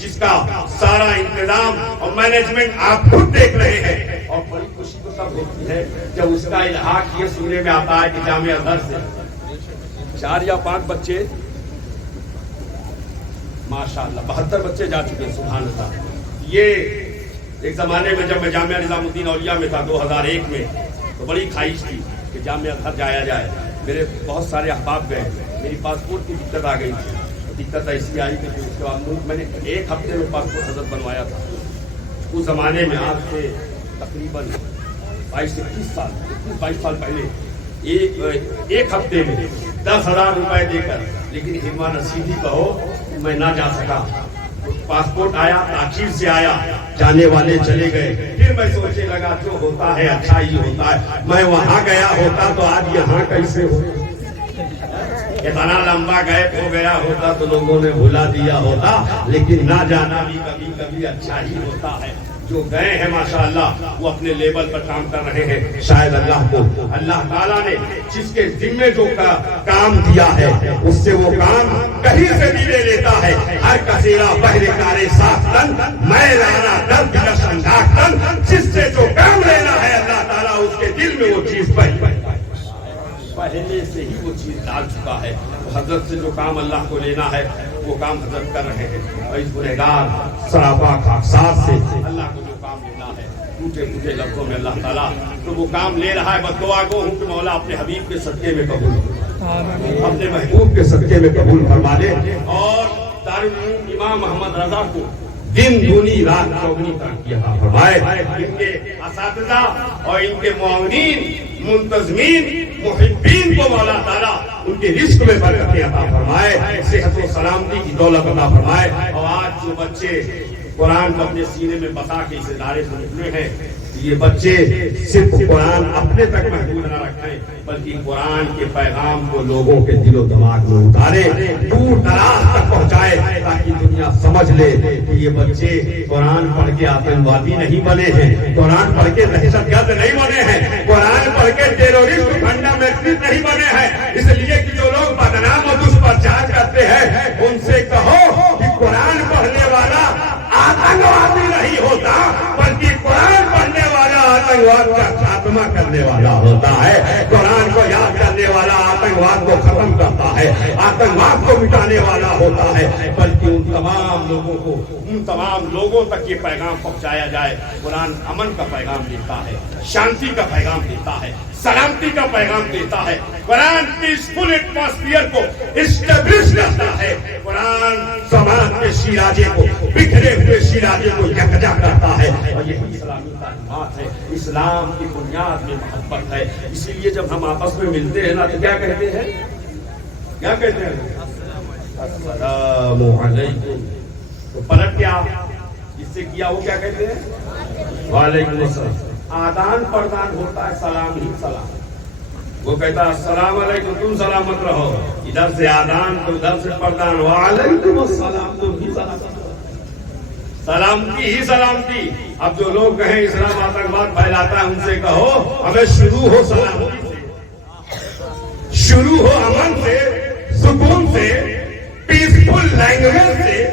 جس کا سارا انتظام اور مینجمنٹ آپ خود دیکھ رہے ہیں. اور بڑی خوشی تو تب ہوتی ہے جب اس کا الحاق یہ سننے میں آتا ہے کہ جامعہ ازہر سے 4 یا 5 بچے ماشاءاللہ 72 بچے جا چکے ہیں. سبحان اللہ. یہ ایک زمانے میں جب میں جامعہ نظام الدین اولیاء میں تھا 2001 میں تو بڑی خواہش تھی کہ جامعہ ازہر جایا جائے. میرے بہت سارے احباب گئے. میری پاسپورٹ کی دقت آ گئی تھی. دقت ایسی آئی کہ اس کے بعد میں نے 1 ہفتے میں پاسپورٹ حضرت بنوایا تھا. اس زمانے میں آج سے تقریباً 22 سال پہلے ایک ہفتے میں 10,000 روپئے دے کر, لیکن ہما نصیبی کہو میں نہ جا سکا. پاسپورٹ آیا, تاخیر سے آیا, جانے والے چلے گئے. پھر میں سوچنے لگا جو ہوتا ہے اچھا ہی ہوتا ہے. میں وہاں گیا ہوتا تو آج یہاں کیسے ہو, اتنا لمبا گیپ ہو گیا ہوتا تو لوگوں نے بھلا دیا ہوتا. لیکن نہ جانا بھی کبھی کبھی اچھا ہی ہوتا ہے. جو گئے ہیں ماشاءاللہ وہ اپنے لیول پر کام کر رہے ہیں. شاید اللہ تعالیٰ نے جس کے ذمے جو کام دیا ہے اس سے وہ کام کہیں سے بھی لے لیتا ہے. ہر کثیرہ بہرے کارے ساختن میں لانا درد انداختن. جس سے جو کام لینا ہے اللہ تعالیٰ اس کے دل میں وہ چیز پہلے سے ہی وہ چیز ڈال چکا ہے. حضرت سے جو کام اللہ کو لینا ہے وہ کام حضرت کر رہے ہیں. اور اس گنہگار سراپا خاکسار سے اللہ کو جو کام لینا ہے ٹوٹے پھوٹے لفظوں میں اللہ تعالیٰ تو وہ کام لے رہا ہے. بس دعا گو ہوں کہ مولا اپنے حبیب کے صدقے میں قبول, اپنے محبوب کے صدقے میں قبول فرما لے. اور دارالعلوم امام محمد رضا کو دن دونی رات چوگنی ترقی عطا فرمائے. ان کے اساتذہ اور ان کے معاونین, منتظمین, محبین کو مولا تعالیٰ ان کے رزق میں برکت عطا فرمائے, صحت و سلامتی کی دولت عطا فرمائے. اور آج جو بچے قرآن کو اپنے سینے میں بسا کے اس ادارے سے نکلے ہیں, یہ بچے صرف قرآن اپنے تک محدود نہ رکھیں بلکہ قرآن کے پیغام کو لوگوں کے دل و دماغ میں اتارے, دور دراز تک پہنچائے, تاکہ دنیا سمجھ لے کہ یہ بچے قرآن پڑھ کے آتنکوادی نہیں بنے ہیں, قرآن پڑھ کے دہشت گرد نہیں بنے ہیں, قرآن پڑھ کے ٹیرورسٹ فنڈامنٹلسٹ نہیں بنے ہیں. اس لیے کہ جو لوگ بدنام اور دشپرچار کرتے ہیں ان سے کہو کہ قرآن پڑھنے والا آتنکوادی نہیں ہوتا بلکہ قرآن پڑھنے والا آتنکواد کا خاتمہ کرنے والا ہوتا ہے. قرآن کو یاد کرنے والا آتنکواد کو ختم کرتا ہے, آتنکواد کو مٹانے والا ہوتا ہے. بلکہ ان تمام لوگوں تک یہ پیغام پہنچایا جائے. قرآن امن کا پیغام دیتا ہے, شانتی کا پیغام دیتا ہے, سلامتی کا پیغام دیتا ہے. قرآن پیسفل ایٹماسفیئر کو اسٹیبلش کرتا ہے. قرآن سماج کے شیراجے کو, بکھرے ہوئے شیراجے کو یکجا کرتا ہے. اور یہی اسلامی تعلیمات ہے. اسلام کی بنیاد میں محبت ہے. اسی لیے جب ہم آپس میں ملتے ہیں نا تو کیا کہتے ہیں, السلام علیکم. تو پلٹ کیا جس سے کیا وہ کیا کہتے ہیں, وعلیکم السلام. آدان پردان ہوتا ہے سلام ہی سلام. وہ کہتا ہے السلام علیکم, تم سلامت رہو. ادھر سے آدان تو ادھر سے پردان, وعلیکم السلام, تم ہی سلامت رہو. سلامتی ہی سلامتی. اب جو لوگ کہیں اسلام آتنکواد پھیلاتا ہے ان سے کہو ہمیں شروع ہو سلامتی سے, شروع ہو امن سے, سکون سے, پیسفل لینگویج سے,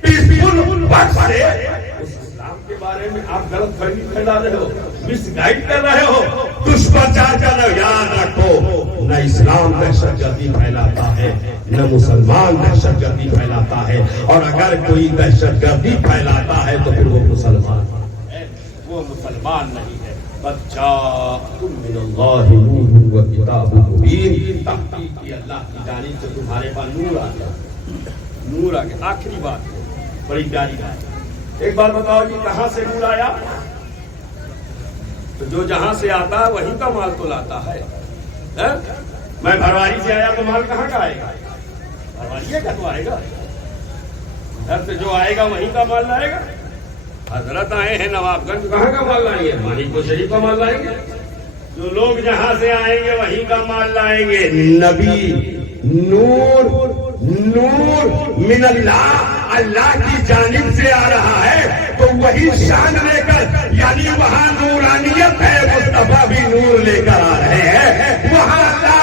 پیسفل وقت سے. اس اسلام کے بارے میں آپ غلط فہمی پھیلا رہے ہو, مس گائیڈ کر رہے ہو, دشپرچار کر رہے ہو. یاد رکھو نہ اسلام دہشت گردی پھیلاتا ہے نہ مسلمان دہشت گردی پھیلاتا ہے. اور اگر کوئی دہشت گردی پھیلاتا ہے تو پھر وہ مسلمان ہے, وہ مسلمان نہیں ہے. بچاءکم من اللہ نور و کتاب مبین. تحقیق کی اللہ کی جانب سے تمہارے پاس نور آ گیا, نور آ گیا. آخری بات بڑی پیاری بات, ایک بات بتاؤ جی کہاں سے نور آیا؟ تو جو جہاں سے آتا ہے وہیں کا مال تو لاتا ہے. میں بھرواری سے آیا تو مال کہاں کا آئے گا؟ بھرواری کا تو آئے گا. گھر سے جو آئے گا وہیں کا مال لائے گا. حضرت آئے ہیں نواب گنج, کہاں کا مال لائیں گے؟ مالک کو شریف کا مال لائیں گے. جو لوگ جہاں سے آئیں گے وہیں کا مال لائیں گے. نبی نور من اللہ, اللہ کی جانب سے آ رہا ہے تو وہی شان لے کر, یعنی وہاں نورانیت ہے, مصطفیٰ بھی نور لے کر آ رہے ہیں. وہاں اللہ